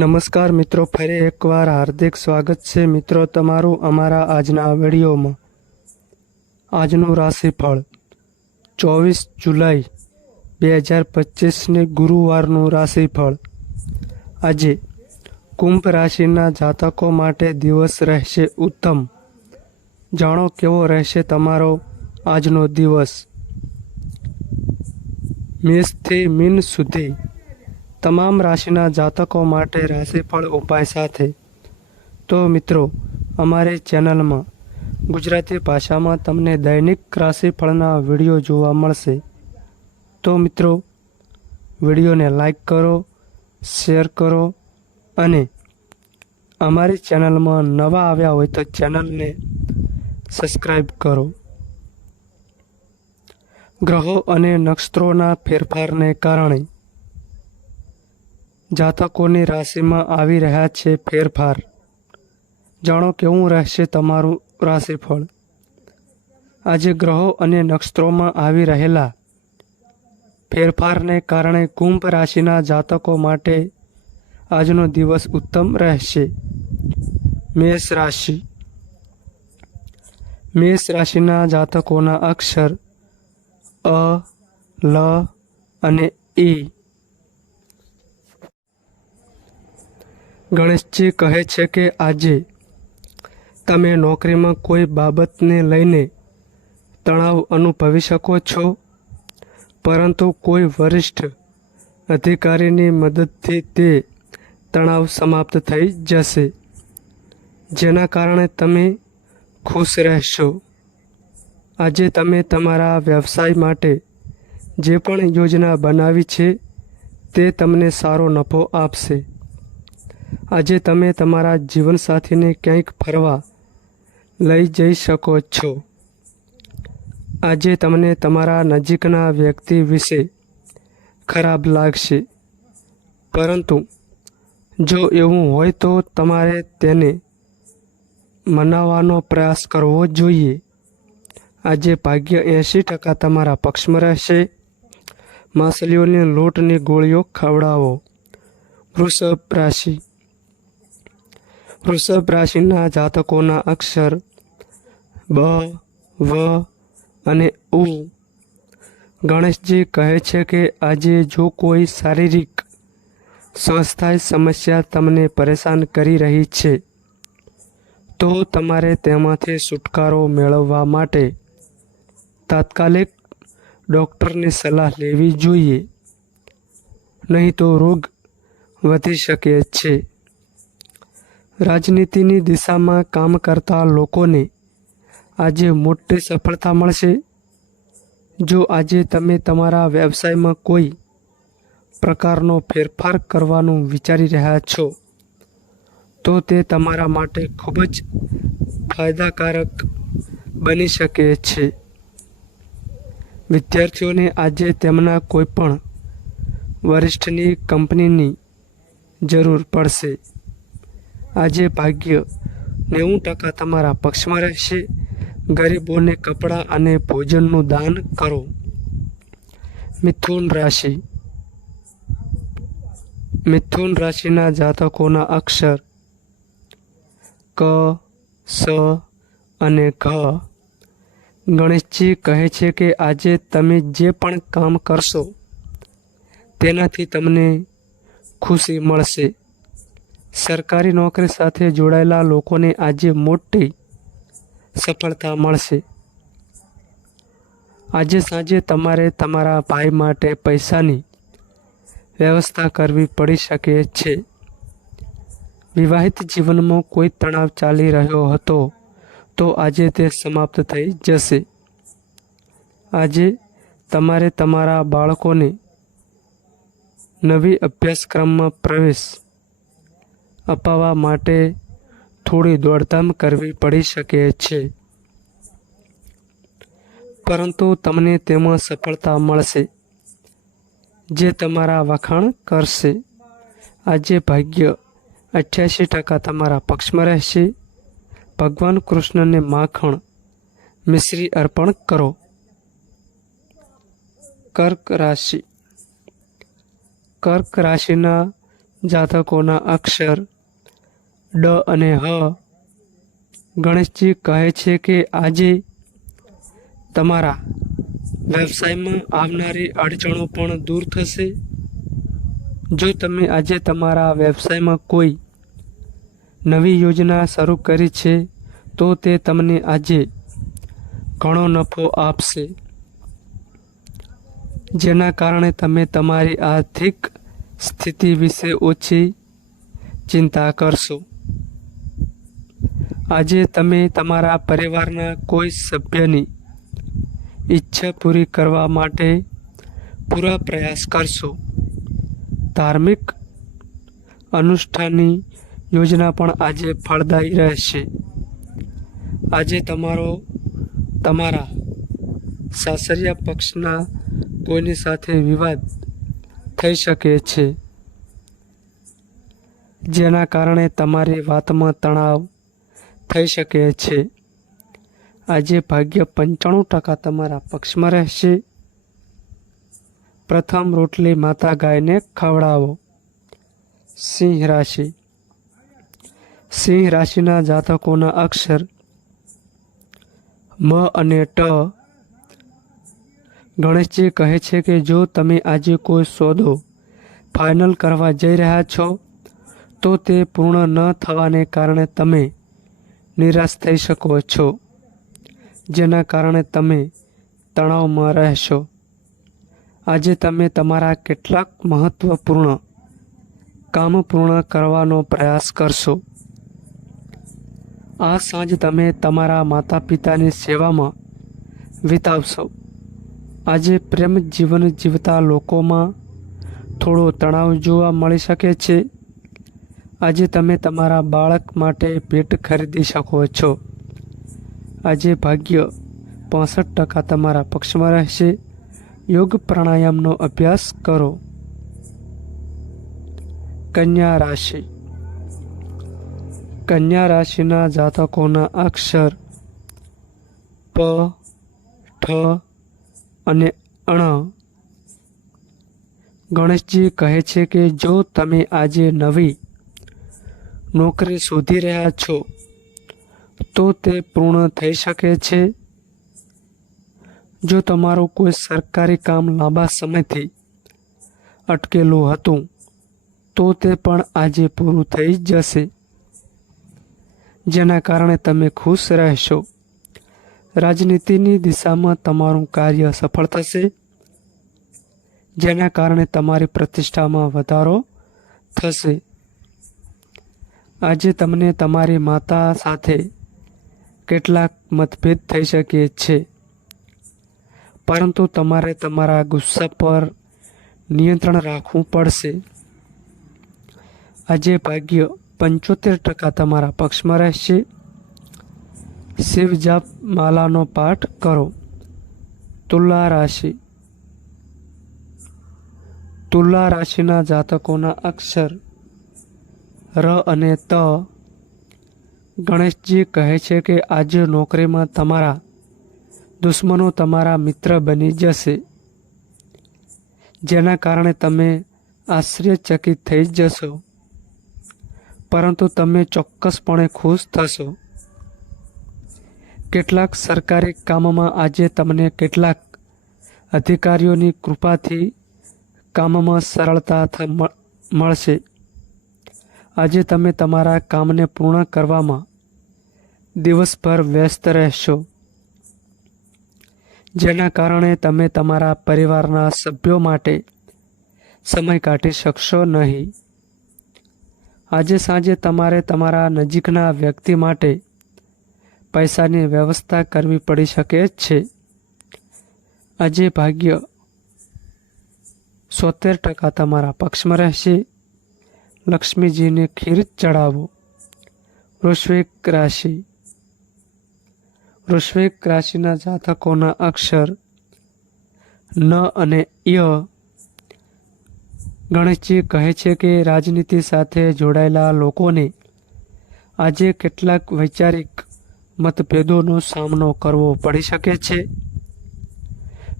નમસ્કાર મિત્રો, ફરી એકવાર હાર્દિક સ્વાગત છે મિત્રો તમારું અમારા આજના વિડીયોમાં. આજનું રાશિફળ ચોવીસ જુલાઈ બે હજાર પચીસને ગુરુવારનું રાશિફળ. આજે કુંભ રાશિના જાતકો માટે દિવસ રહેશે ઉત્તમ. જાણો કેવો રહેશે તમારો આજનો દિવસ? મેષથી મીન સુધી તમામ રાશિના જાતકો માટે રાશિફળ ઉપાય સાથે. તો મિત્રો, અમારી ચેનલમાં ગુજરાતી ભાષામાં તમને દૈનિક રાશિફળના વીડિયો જોવા મળશે. તો મિત્રો, વિડીયોને લાઈક કરો, શેર કરો અને અમારી ચેનલમાં નવા આવ્યા હોય તો ચેનલને સબસ્ક્રાઈબ કરો. ગ્રહો અને નક્ષત્રોના ફેરફારને કારણે જાતકોની રાશિમાં આવી રહ્યા છે ફેરફાર. જાણો કેવું રહેશે તમારું રાશિફળ? આજે ગ્રહો અને નક્ષત્રોમાં આવી રહેલા ફેરફારને કારણે કુંભ રાશિના જાતકો માટે આજનો દિવસ ઉત્તમ રહેશે. મેષ રાશિ. મેષ રાશિના જાતકોના અક્ષર અ, લ અને ઈ ગણેશજી કહે છે કે આજે તમે નોકરીમાં કોઈ બાબતને લઈને તણાવ અનુભવી શકો છો? પરંતુ કોઈ વરિષ્ઠ અધિકારીની મદદથી તે તણાવ સમાપ્ત થઈ જશે, જેના કારણે તમે ખુશ રહેશો. આજે તમે તમારા વ્યવસાય માટે જે પણ યોજના બનાવી છે, તે તમને સારો નફો આપશે. આજે તમે તમારા જીવનસાથીને ક્યાંક ફરવા લઈ જઈ શકો છો. આજે તમને તમારા નજીકના વ્યક્તિ વિશે ખરાબ લાગશે. પરંતુ જો એવું હોય તો તમારે તેને મનાવવાનો પ્રયાસ કરવો જોઈએ. આજે ભાગ્ય એંશી ટકા તમારા પક્ષમાં રહેશે. માછલીઓને લોટની ગોળીઓ ખવડાવો. વૃષભ રાશિ વૃષભ રાશિના જાતકોના અક્ષર બ, વ અને ઉ. ગણેશજી કહે છે કે આજે જો કોઈ શારીરિક સ્વસ્થાય સમસ્યા તમને પરેશાન કરી રહી છે, તો તમારે તેમાંથી છુટકારો મેળવવા માટે તાત્કાલિક ડૉક્ટરની સલાહ લેવી જોઈએ. નહીં તો રોગ વધી શકે છે. રાજનીતિની દિશામાં કામ કરતા લોકોને આજે મોટી સફળતા મળશે. જો આજે તમે તમારા વ્યવસાયમાં કોઈ પ્રકારનો ફેરફાર કરવાનું વિચારી રહ્યા છો, તો તે તમારા માટે ખૂબ જ ફાયદાકારક બની શકે છે. વિદ્યાર્થીઓને આજે તેમના કોઈપણ વરિષ્ઠની કંપનીની જરૂર પડશે. આજે ભાગ્ય નેવું ટકા તમારા પક્ષમાં રહેશે. ગરીબોને કપડાં અને ભોજનનું દાન કરો. મિથુન રાશિ. મિથુન રાશિના જાતકોના અક્ષર ક, સ અને ઘ. ગણેશજી કહે છે કે આજે તમે જે પણ કામ કરશો, તેનાથી તમને ખુશી મળશે. સરકારી નોકરી સાથે જોડાયેલા લોકોને આજે મોટી સફળતા મળશે. આજે સાંજે તમારે તમારા ભાઈ માટે પૈસાની વ્યવસ્થા કરવી પડી શકે છે. વિવાહિત જીવનમાં કોઈ તણાવ ચાલી રહ્યો હતો તો આજે તે સમાપ્ત થઈ જશે. આજે તમારે તમારા બાળકોને નવી અભ્યાસક્રમમાં પ્રવેશ અપાવવા માટે થોડી દોડધામ કરવી પડી શકે છે. પરંતુ તમને તેમાં સફળતા મળશે, જે તમારા વખાણ કરશે. આજે ભાગ્ય અઠ્યાસી ટકા તમારા પક્ષમાં રહેશે. ભગવાન કૃષ્ણને માખણ મિશ્રી અર્પણ કરો. કર્ક રાશિ. કર્ક રાશિના જાતકોના અક્ષર ડ અને હ. ગણેશજી કહે છે કે આજે તમારા વ્યવસાયમાં આવનારી અડચણો પણ દૂર થશે. જો તમે આજે તમારા વ્યવસાયમાં કોઈ નવી યોજના શરૂ કરી છે, તો તે તમને આજે ઘણો નફો આપશે. જેના કારણે તમે તમારી આર્થિક સ્થિતિ વિશે ઓછી ચિંતા કરશો. આજે તમે તમારા પરિવારના કોઈ સભ્યની ઈચ્છા પૂરી કરવા માટે પૂરા પ્રયાસ કરશો. ધાર્મિક અનુષ્ઠાનની યોજના પણ આજે ફળદાયી રહેશે. આજે તમારો, તમારા સાસરિયા પક્ષના કોઈની સાથે વિવાદ થઈ શકે છે, જેના કારણે તમારી વાતમાં તણાવ થઈ શકે છે. આજે ભાગ્ય પંચાણું ટકા તમારા પક્ષમાં રહેશે. પ્રથમ રોટલી માતા ગાયને ખવડાવો. સિંહ રાશિ. સિંહ રાશિના જાતકોના અક્ષર મ અને ટ. ગણેશજી કહે છે કે જો તમે આજે કોઈ સોદો ફાઇનલ કરવા જઈ રહ્યા છો, તો તે પૂર્ણ ન થવાને કારણે તમે નિરાશ થઈ શકો છો. જેના કારણે તમે તણાવમાં રહેશો. આજે તમે તમારા કેટલાક મહત્વપૂર્ણ કામ પૂર્ણ કરવાનો પ્રયાસ કરશો. આ સાંજ તમે તમારા માતા પિતાની સેવામાં વિતાવશો. આજે પ્રેમ જીવન જીવતા લોકોમાં થોડો તણાવ જોવા મળી શકે છે. આજે તમે તમારા બાળક માટે ભેટ ખરીદી શકો છો. આજે ભાગ્ય પાસઠ ટકા તમારા પક્ષમાં રહેશે. યોગ પ્રાણાયામનો અભ્યાસ કરો. કન્યા રાશિ. કન્યા રાશિના જાતકોના અક્ષર પ, ઠ અને અણ. ગણેશજી કહે છે કે જો તમે આજે નવી નોકરી શોધી રહ્યા છો, તો તે પૂર્ણ થઈ શકે છે? જો તમારું કોઈ સરકારી કામ લાંબા સમયથી અટકેલું હતું, તો તે પણ આજે પૂરું થઈ જશે. જેના કારણે તમે ખુશ રહેશો. રાજનીતિની દિશામાં તમારું કાર્ય સફળ થશે, જેના કારણે તમારી પ્રતિષ્ઠામાં વધારો થશે. આજે તમને તમારી માતા સાથે કેટલાક મતભેદ થઈ શકે છે. પરંતુ તમારે તમારા ગુસ્સા પર નિયંત્રણ રાખવું પડશે. આજે ભાગ્ય પંચોતેર ટકા તમારા પક્ષમાં રહેશે. શિવ જાપ માલાનો પાઠ કરો. તુલા રાશિ. તુલા રાશિના જાતકોના અક્ષર ર અને ત. ગણેશજી કહે છે કે આજે નોકરીમાં તમારા દુશ્મનો તમારા મિત્ર બની જશે. જેના કારણે તમે આશ્ચર્યચકિત થઈ જશો. પરંતુ તમે ચોક્કસપણે ખુશ થશો. કેટલાક સરકારી કામમાં આજે તમને કેટલાક અધિકારીઓની કૃપાથી કામમાં સરળતા મળશે. આજે તમે તમારા કામને પૂર્ણ કરવામાં દિવસભર વ્યસ્ત રહેશો. જેના કારણે તમે તમારા પરિવારના સભ્યો માટે સમય કાઢી શકશો નહીં. આજે સાંજે તમારે તમારા નજીકના વ્યક્તિ માટે પૈસાની વ્યવસ્થા કરવી પડી શકે છે. આજે ભાગ્ય સોતેર ટકા તમારા પક્ષમાં રહેશે. લક્ષ્મીજીને ખીર ચડાવો વૃશ્વિક રાશિ વૃશ્વિક રાશિના જાતકોના અક્ષર ન અને ય ગણેશજી કહે છે કે રાજનીતિ સાથે જોડાયેલા લોકોને આજે કેટલાક વૈચારિક મતભેદોનો સામનો કરવો પડી શકે છે.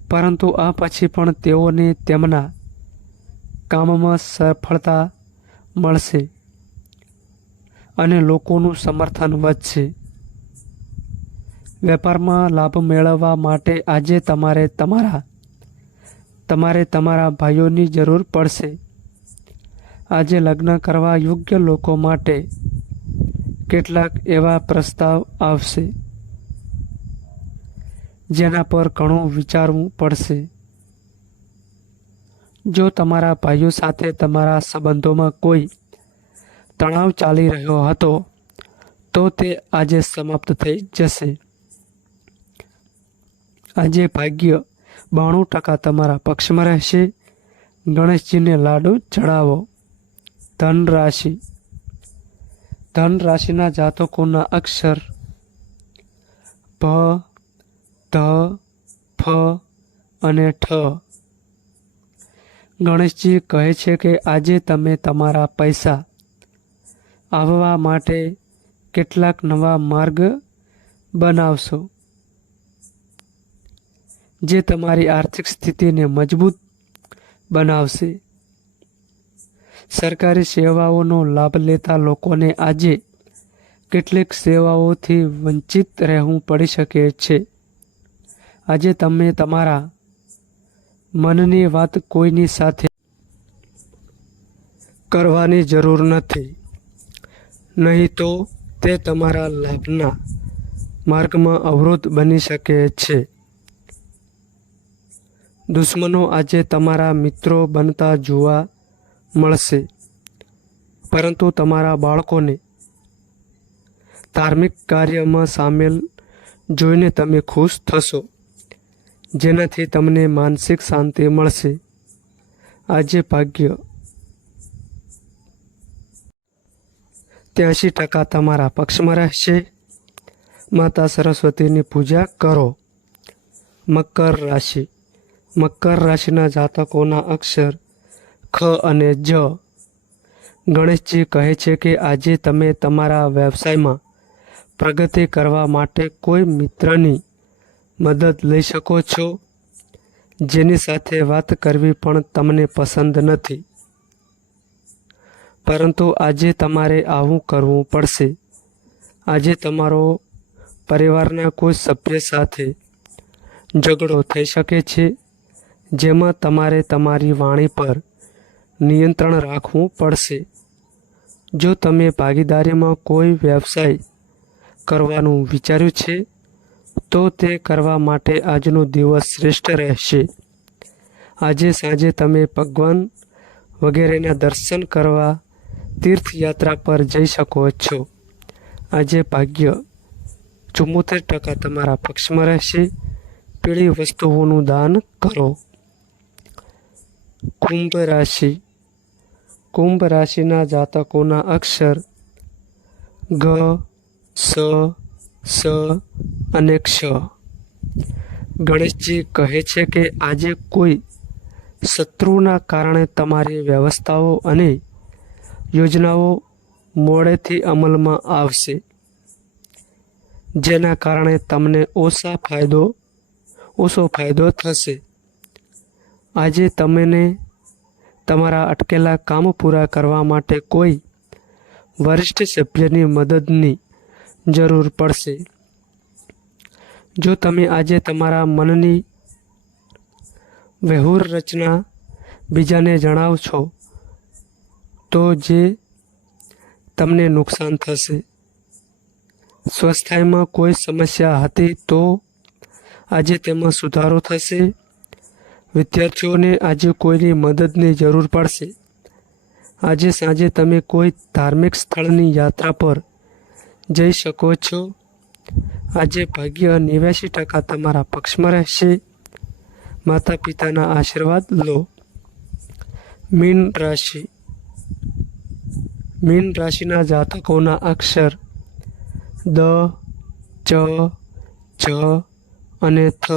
પરંતુ આ પછી પણ તેઓને તેમના કામમાં સફળતા મળશે. અને લોકોનું સમર્થન વધશે. વેપારમાં લાભ મેળવવા માટે આજે તમારે તમારા તમારે તમારા ભાઈઓની જરૂર પડશે. આજે લગ્ન કરવા યોગ્ય લોકો માટે કેટલાક એવા પ્રસ્તાવ આવશે, જેના પર ઘણું વિચારવું પડશે. જો તમારા ભાઈઓ સાથે તમારા સંબંધોમાં કોઈ તણાવ ચાલી રહ્યો હતો, તો તે આજે સમાપ્ત થઈ જશે. આજે ભાગ્ય બાણું ટકા તમારા પક્ષમાં રહેશે. ગણેશજીને લાડુ ચડાવો. ધન રાશિ ધન રાશિના જાતકોના અક્ષર ભ ધ, ફ અને ઠ. ગણેશજી કહે છે કે આજે તમે તમારા પૈસા આવવા માટે કેટલાક નવા માર્ગ બનાવશો, જે તમારી આર્થિક સ્થિતિને મજબૂત બનાવશે. સરકારી સેવાઓનો લાભ લેતા લોકોને આજે કેટલીક સેવાઓથી વંચિત રહેવું પડી શકે છે. આજે તમે તમારા મનની વાત કોઈની સાથે કરવાની જરૂર નથી. નહીં તો તે તમારા લાભના માર્ગમાં અવરોધ બની શકે છે. દુશ્મનો આજે તમારા મિત્રો બનતા જોવા મળશે, પરંતુ તમારા બાળકોને ધાર્મિક કાર્યમાં સામેલ જોઈને તમે ખુશ થશો. જેનાથી તમને માનસિક શાંતિ મળશે. આજે ભાગ્ય. ત્યાંશી ટકા તમારા પક્ષમાં રહેશે. માતા સરસ્વતીની પૂજા કરો. મકર રાશિ. મકર રાશિના જાતકોના અક્ષર ખ અને જ. ગણેશજી કહે છે કે આજે તમે તમારા વ્યવસાયમાં પ્રગતિ કરવા માટે કોઈ મિત્રની મદદ લઈ શકો છો? જેની સાથે વાત કરવી પણ તમને પસંદ નથી. પરંતુ આજે તમારે આવું કરવું પડશે. આજે તમારો પરિવારના કોઈ સભ્ય સાથે ઝઘડો થઈ શકે છે, જેમાં તમારે તમારી વાણી પર નિયંત્રણ રાખવું પડશે. જો તમે ભાગીદારીમાં કોઈ વ્યવસાય કરવાનું વિચાર્યું છે તો તે કરવા માટે આજનો દિવસ શ્રેષ્ઠ રહેશે. આજે સાંજે તમે ભગવાન વગેરેના દર્શન કરવા તીર્થયાત્રા પર જઈ શકો છો. આજે ભાગ્ય ચુમ્મોતેર ટકા તમારા પક્ષમાં રહેશે. પીળી વસ્તુઓનું દાન કરો. કુંભ રાશિ. કુંભ રાશિના જાતકોના અક્ષર ગ, સ સ અને ક્ષ. ગણેશજી કહે છે કે આજે કોઈ શત્રુના કારણે તમારી વ્યવસ્થાઓ અને યોજનાઓ મોડેથી અમલમાં આવશે, જેના કારણે તમને ઓછા ફાયદો, ઓછો ફાયદો થશે. આજે તમને તમારા અટકેલા કામ પૂરા કરવા માટે કોઈ વરિષ્ઠ સભ્યની મદદની જરૂર પડશે. જો તમે આજે તમારા મનની વ્યવહાર રચના બીજાને જણાવશો, તો જે તમને નુકસાન થશે. સ્વસ્થાયમાં કોઈ સમસ્યા હતી તો આજે તેમાં સુધારો થશે. વિદ્યાર્થીઓને આજે કોઈની મદદની જરૂર પડશે. આજે સાંજે તમે કોઈ ધાર્મિક સ્થળની યાત્રા પર જઈ શકો છો. આજે ભાગ્ય નેવ્યાસી ટકા તમારા પક્ષમાં રહેશે. માતા પિતાના આશીર્વાદ લો. મીન રાશિ. મીન રાશિના જાતકોના અક્ષર દ, ચ, જ અને થ.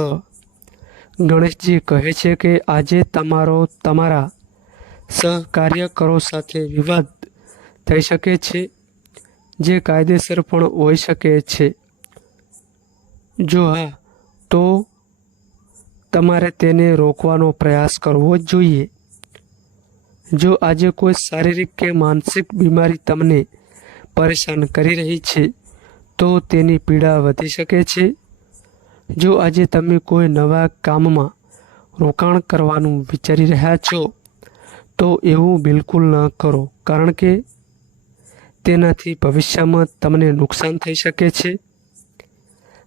ગણેશજી કહે છે કે આજે તમારો, તમારા સહકાર્યકરો સાથે વિવાદ થઈ શકે છે. જે કાયદેસર પણ હોઈ શકે છે. જો હા, તો તમારે તેને રોકવાનો પ્રયાસ કરવો જોઈએ. જો આજે કોઈ શારીરિક કે માનસિક બીમારી તમને પરેશાન કરી રહી છે, તો તેની પીડા વધી શકે છે. જો આજે તમે કોઈ નવા કામમાં રોકાણ કરવાનું વિચારી રહ્યા છો, તો એવું બિલકુલ ન કરો. કારણ કે તેનાથી ભવિષ્યમાં તમને નુકસાન થઈ શકે છે.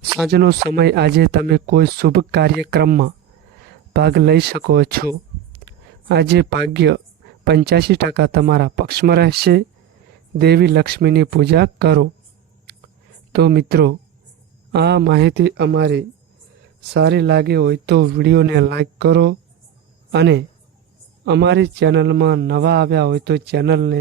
સાંજનો સમય આજે તમે કોઈ શુભ કાર્યક્રમમાં ભાગ લઈ શકો છો. આજે ભાગ્ય પંચ્યાસી ટકા તમારા પક્ષમાં રહેશે. દેવી લક્ષ્મીની પૂજા કરો. તો મિત્રો, આ માહિતી અમારી સારી લાગી હોય તો વિડીયોને લાઈક કરો અને અમારી ચેનલમાં નવા આવ્યા હોય તો ચેનલને